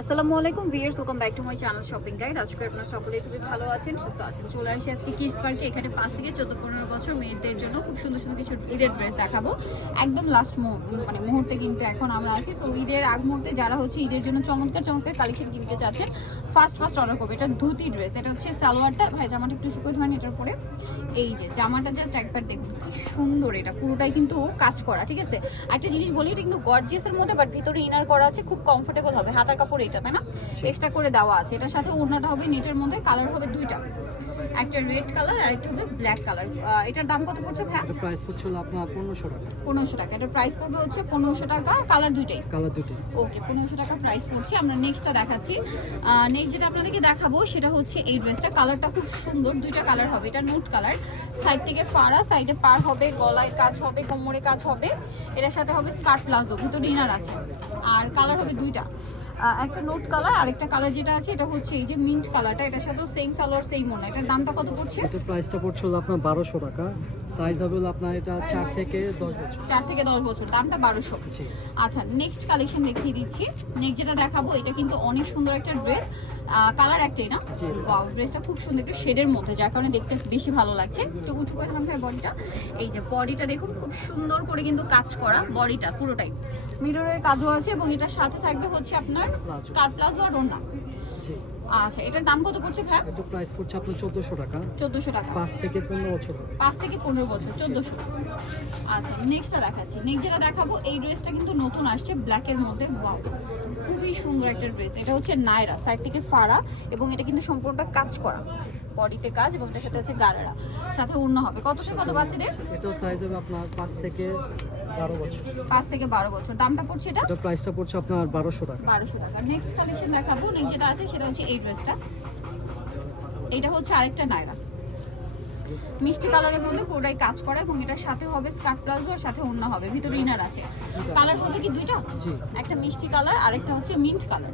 আসসালামু আলাইকুম viewers welcome back to my channel shopping guide আজকে আপনারা সকলেই খুবই ভালো আছেন, সুস্থ আছেন। চলে আসি আজকে কিডস পার্কে এখানে পাঁচ থেকে চোদ্দ পনেরো বছর মেয়েদের জন্য খুব সুন্দর সুন্দর কিছু ঈদের ড্রেস দেখাবো। একদম লাস্ট মানে মুহূর্তে কিন্তু এখন আমরা আছি। সো ঈদের আগ মুহূর্তে যারা হচ্ছে ঈদের জন্য চমৎকার চমৎকার কালেকশন কিনতে চাচ্ছেন ফার্স্ট ফার্স্ট অর্ডার করবে। এটা ধুতি ড্রেস এটা হচ্ছে সালোয়ারটা। ভাই, জামাটা একটু চুকো ধরেন এটার পরে এই যে, জামাটা জাস্ট একবার দেখুন, কি সুন্দর এটা। পুরোটাই কিন্তু কাজ করা, ঠিক আছে? একটা জিনিস বলি, এটা কিন্তু গর্জিয়াসের মধ্যে বাট ভিতরে ইনার করা আছে, খুব কমফোর্টেবল হবে। হাতার কাপড় এটা তাই না? এক্সট্রা করে দেওয়া আছে। এটার সাথে ওড়নাটা হবে নেটের মধ্যে কালার হবে দুইটা। একটা রেড কালার আর একটা হবে ব্ল্যাক কালার এটার দাম কত পড়ছে এটা প্রাইস পড়ছে আপনার পনেরোশো টাকা। পনেরোশো টাকা। এটার প্রাইস পড়বে হচ্ছে পনেরোশো টাকা কালার দুইটাই। কালার দুটি ওকে পনেরোশো টাকা প্রাইস পড়ছে। আমরা নেক্সটটা দেখাচ্ছি। নেক্সট যেটা আপনাদেরকে দেখাবো সেটা হচ্ছে এই ড্রেসটা কালারটা খুব সুন্দর দুইটা কালার হবে। এটা নোট কালার সাইড থেকে ফাড়া সাইডে পার হবে গলায় কাজ হবে কোমরে কাজ হবে। এটার সাথে হবে স্কার্ট প্লাজো ভিতরে ইনার আছে। আর কালার হবে দুইটা। একটা নোট কালার আর একটা কালার যেটা আছে এটা হচ্ছে এই যে মিন্ট কালারটা এটার সাথে সেম সালোয়ার সেম মনে এটার দামটা কত পড়ছে? এটার প্রাইসটা পড়ছে হলো আপনার বারোশো টাকা। সাইজ হবে হলো আপনার এটা চার থেকে দশ বছর। চার থেকে দশ বছর দামটা বারোশো। আচ্ছা নেক্সট কালেকশন দেখিয়ে দিচ্ছি। নেক্সট যেটা দেখাবো এটা কিন্তু অনেক সুন্দর একটা ড্রেস কালার একটাই না? ওয়াও ড্রেসটা খুব সুন্দর একটু শেডের মধ্যে যার কারণে দেখতে বেশি ভালো লাগছে। একটু উঁচু করে ভাই বডিটা এই যে বডিটা দেখুন খুব সুন্দর করে কিন্তু কাজ করা বডিটা পুরোটাই। মিররের কাজও আছে এবং এটার সাথে থাকবে হচ্ছে আপনার Plazo। স্কার প্লাজো আর ওড়না আচ্ছা এটার দাম কত পড়ছে ভাই? এটা প্রাইস পড়ছে আপনার চোদ্দোশো টাকা। চোদ্দোশো টাকা। পাঁচ থেকে পনেরো বছর। পাঁচ থেকে পনেরো বছর চোদ্দোশো। আচ্ছা নেক্সটটা দেখাচ্ছি। নেক্সট যেটা দেখাবো এই ড্রেসটা কিন্তু নতুন আসছে ব্ল্যাকের মধ্যে। ওয়াও খুবই সুন্দর একটা ড্রেস এটা হচ্ছে নায়রা সাইড থেকে ফাড়া এবং এটা কিন্তু সম্পূর্ণটা কাজ করা। বডিতে কাজ এবং এটার সাথে হচ্ছে গারারা। সাথে উন্ন হবে। কত থেকে কত বাচ্চাদের? এটার সাইজ হবে আপনার পাঁচ থেকে বারো বছর। পাঁচ থেকে বারো বছর। দামটা পড়ছে এটা? এটার প্রাইসটা পড়ছে আপনার বারোশো টাকা। বারোশো টাকা। নেক্সট কালেকশন দেখাবো। নেক্সট যেটা আছে সেটা হচ্ছে এই ড্রেসটা এটা হচ্ছে আরেকটা নায়রা। মিষ্টি কালারের মধ্যে পুরোটাই কাজ করা এবং এটার সাথে হবে স্কার্ট প্লাজো আর সাথে ওড়না হবে ভিতরে ইনার আছে। কালার হবে কি দুইটা? একটা মিষ্টি কালার আর একটা হচ্ছে মিন্ট কালার।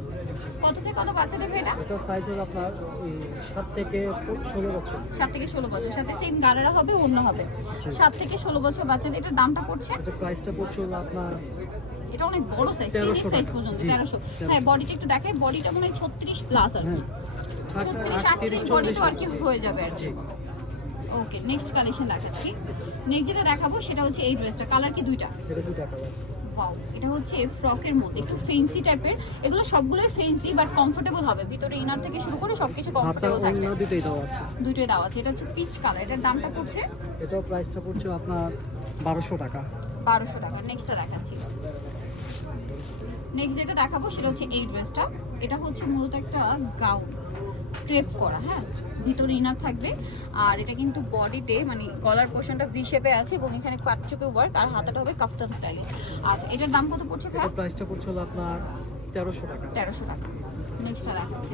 কত থেকে কত বাচ্চাদের ভাই এটা? এটার সাইজ হবে আপনার এই সাত থেকে ষোলো বছর। সাত থেকে ষোলো বছর সাথে সেম গাড়ারা হবে অন্য হবে। সাত থেকে ষোলো বছর বাচ্চাদের এটার দামটা পড়ছে? এটার প্রাইসটা পড়ছে হলো আপনার এটা অনেক বড় সাইজ টেনিস সাইজ পর্যন্ত তেরোশো। 1300 হ্যাঁ বডিটা একটু দেখাই বডিটা মনে হয় ছত্রিশ প্লাস আর কি। হ্যাঁ। ছত্রিশ আটত্রিশ আটত্রিশ বডি তো আর কি হয়ে যাবে আর কি। ওকে নেক্সট কালেকশন দেখাচ্ছি। নেক্সট যেটা দেখাবো সেটা হচ্ছে এই ড্রেসটা কালার কি দুইটা? ওয়াও এটা হচ্ছে ফ্রকের মধ্যে। একটু ফেন্সি টাইপের এগুলো সবগুলোই ফেন্সি বাট কমফোর্টেবল হবে। ভিতরে ইনার থেকে শুরু করে সবকিছু কমফোর্টেবল থাকবে। দুটোই দেওয়া আছে। দুটোই দেওয়া আছে। এটা হচ্ছে পিচ কালার এটার দামটা পড়ছে? এটাও প্রাইসটা পড়ছে আপনার বারোশো টাকা। বারোশো টাকা। নেক্সটটা দেখাচ্ছি। নেক্সট যেটা দেখাবো সেটা হচ্ছে এই ড্রেসটা এটা হচ্ছে মূলত একটা গাউন ক্রেপ করা হ্যাঁ? ভিতরে ইনার থাকবে। আর এটা কিন্তু বডিতে মানে গলার পোর্শনটা ভি শেপে আছে এবং এখানে কাটচুপে ওয়ার্ক আর হাতাটা হবে কাফতান স্টাইলে আচ্ছা এটার দাম কত পড়ছে ভাই প্রাইসটা পড়ছে হলো আপনার তেরোশো টাকা। তেরোশো টাকা। নেক্সটটা দেখাচ্ছি।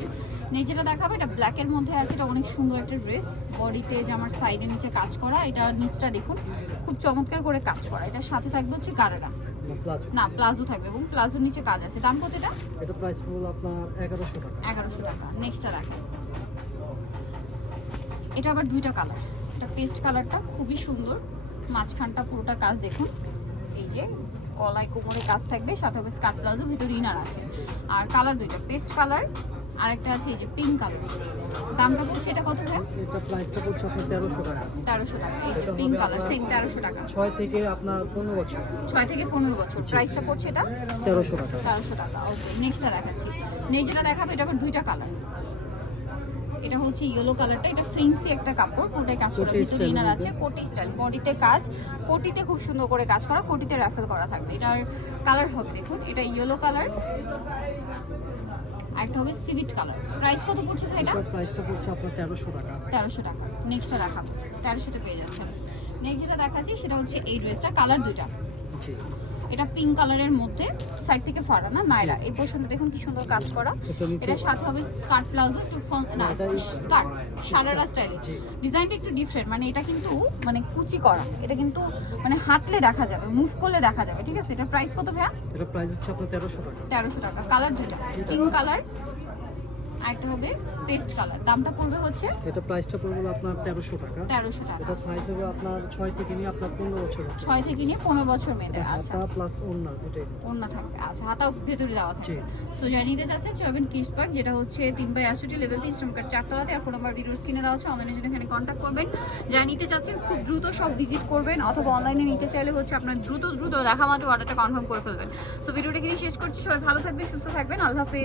নেক্সট যেটা দেখাবো এটা ব্ল্যাকের মধ্যে আছে এটা অনেক সুন্দর একটা ড্রেস বডিতে যে আমার সাইডে নিচে কাজ করা এটা নিচটা দেখুন খুব চমৎকার করে কাজ করা। এটার সাথে থাকবে হচ্ছে প্লাজো না প্লাজো থাকবে এবং প্লাজোর নিচে কাজ আছে। দাম কত এটা? এটা প্রাইস পড়ল আপনার এগারোশো টাকা। 1100 টাকা। নেক্সটটা দেখেন এটা আবার দুইটা কালার এটা পেস্ট কালারটা খুবই সুন্দর। মাঝখানটা পুরোটা কাজ দেখুন। এই যে গলায় কোমরে কাজ থাকবে সাথে হবে স্কার্ট প্লাজো ভিতরে ইনার আছে। আর কালার দুইটা। পেস্ট কালার আর একটা আছে এই যে পিঙ্ক কালার দামটা পড়ছে এটা কত ভাই? এটা প্রাইসটা পড়ছে আপনার তেরোশো টাকা। তেরোশো টাকা। এই যে পিঙ্ক কালার সেম তেরোশো টাকা। ছয় থেকে আপনার পনেরো বছর। ছয় থেকে পনেরো বছর। প্রাইসটা পড়ছে এটা? তেরোশো টাকা। তেরোশো টাকা ওকে নেক্সটটা দেখাচ্ছি। নেক্সট যেটা দেখাবো এটা আবার দুইটা কালার এটা হচ্ছে ইয়েলো কালারটা এটা ফেন্সি একটা কাপড় পুরোটাই কাজ করা। ভিতরে ইনার আছে কোটি স্টাইল বডিতে কাজ কোটিতে খুব সুন্দর করে কাজ করা কোটিতে র্যাফেল করা থাকবে। এটার কালার হবে দেখুন। এটা ইয়েলো কালার একটা হবে সিভিট কালার প্রাইস কত পড়ছে ভাই এটা? প্রাইসটা পড়ছে আপনার 1300 টাকা। 1300 টাকা। নেক্সটটা দেখাবো। তে পেয়ে যাচ্ছেন। নেক্সট যেটা দেখাচ্ছি সেটা হচ্ছে এই ড্রেসটা কালার দুইটা। জি। এটা পিঙ্ক কালারের মধ্যে সাইড থেকে ফাড়া না নাইরা। এই পোর্শনটা দেখুন কি সুন্দর কাজ করা। এটা সাথে হবে স্কার্ট প্লাজো টু না স্কার্ট সারারা স্টাইলে ডিজাইনটা একটু ডিফারেন্ট মানে এটা কিন্তু মানে কুচি করা। এটা কিন্তু মানে হাঁটলে দেখা যাবে মুভ করলে দেখা যাবে ঠিক আছে? এটা প্রাইস কত ভাইয়া? এটা প্রাইস হচ্ছে আপনার তেরোশো টাকা। তেরোশো টাকা। কালার দুটো পিঙ্ক কালার আরেকটা হবে পেস্ট কালার। দামটা পড়বে হচ্ছে এটা প্রাইসটা পড়বে আপনার তেরোশো টাকা। তেরোশো টাকা। এটা সাইজ হবে আপনার ছয় থেকে নিয়ে আপনার পনেরো বছর আছে ছয় থেকে নিয়ে পনেরো বছর মেয়েদের আচ্ছা। হাতা প্লাস ওড়না দুটোই। ওড়না থাকবে আচ্ছা হাতাও ভেতরে দেওয়া থাকবে। সো যারা নিতে চাচ্ছেন চলবেন কিস পার্ক যেটা হচ্ছে তিন বাই আশিটি লেভেল তিন শ্রমকার চারতলাতে। আর ফোন নাম্বার ভিডিওস কিনে দেওয়া আছে অনলাইনে জন্য এখানে কন্ট্যাক্ট করবেন। যারা নিতে চাচ্ছেন খুব দ্রুত সব ভিজিট করবেন অথবা অনলাইনে নিতে চাইলে হচ্ছে আপনার দ্রুত দ্রুত দেখা মাত্র অর্ডারটা কনফার্ম করে ফেলবেন। সো ভিডিওটা এখানে শেষ করছি। সবাই ভালো থাকবেন সুস্থ থাকবেন। আল্লাহ হাফেজ।